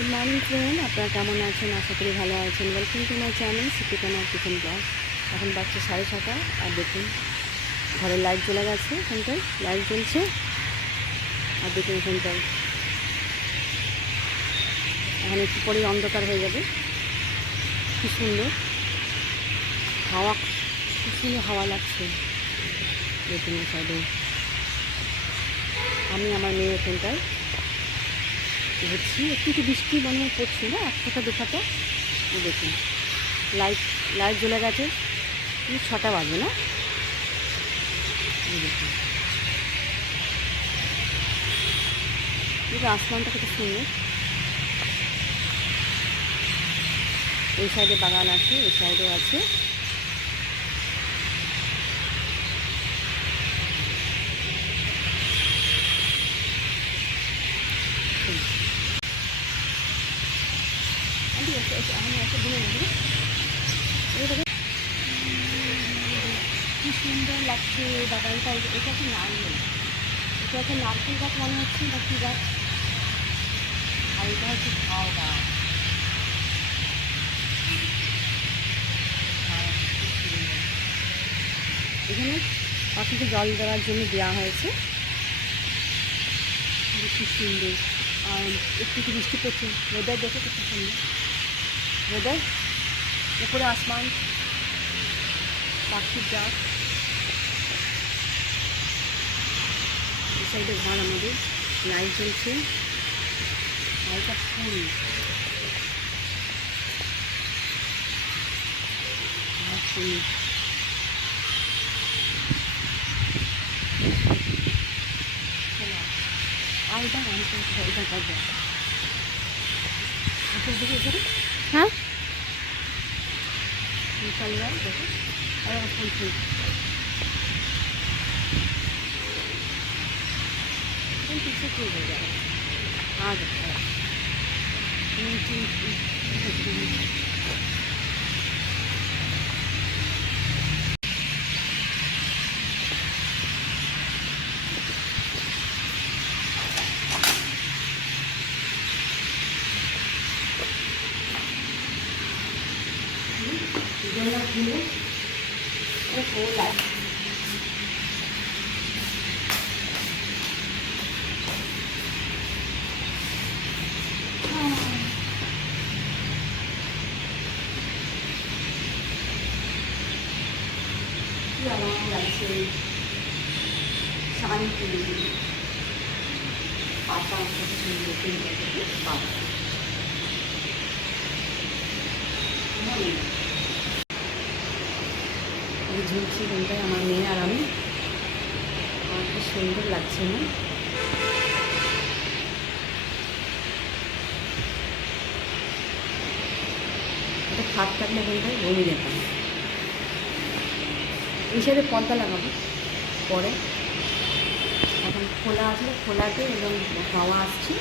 Good morning friend, আপনারা কেমন আছেন? আশা করি ভালো আছেন। ওয়েলকাম টু মাই চ্যানেল সিপিকানা কিচেন ব্লগ। এখন বাচ্চা 6:30 আর দেখুন ঘরের লাইট জ্বলে গেছে, এখানটায় লাইট জ্বলছে। আর দেখুন এখানটায় এখন একটু পরেই অন্ধকার হয়ে যাবে। কি সুন্দর হাওয়া, খুব সুন্দর হাওয়া লাগছে। দেখুন এই সাইডে আমি আমার মেয়ে এখানটায় ঘুরছি। একটু একটু বৃষ্টি মনে হয় পড়ছে না, 1 ফোঁটা 2 ফোঁটা। দেখুন লাইট লাইট জ্বলে গেছে, 6টা বাজে না। দেখুন আসমানটা কত সুন্দর। এই সাইডে বাগান আছে, এই সাইডেও আছে। কি সুন্দর লাগছে বাগানটা। এটা কি নারকেল, এটা হচ্ছে নারকেল গাছ মনে হচ্ছে, না কি গাছ। আর এটা হচ্ছে ঝাউ গাছ। এখানে পাখিকে জল দেওয়ার জন্য দেওয়া হয়েছে। কি সুন্দর। আর একটু একটু বৃষ্টি পড়ছে, ওয়েদার দেখে কত সুন্দর ওয়েদার। উপরে আসমান, পাখির ডাক। এই সাইডে ঘর আমাদের, লাইট জ্বলছে। লাইটটা ফুল ফুল। আর এটা এটা করবে আসল দিকে এখানে। হ্যাঁ চলে যায় দেখো, আর ফুল ফুল पीछे क्यों हो जाए आ जाता है। शांति पाता ঝুলছি কোনটায় আমার মেয়ে আর আমি। আমার খুব সুন্দর লাগছে না। এটা খাট থাকলে কোনটায় ঘুমিয়ে যেতাম। এই সাইডে পর্দা লাগাবো পরে, এখন খোলা আছে, খোলাতে এবং হাওয়া আসছে।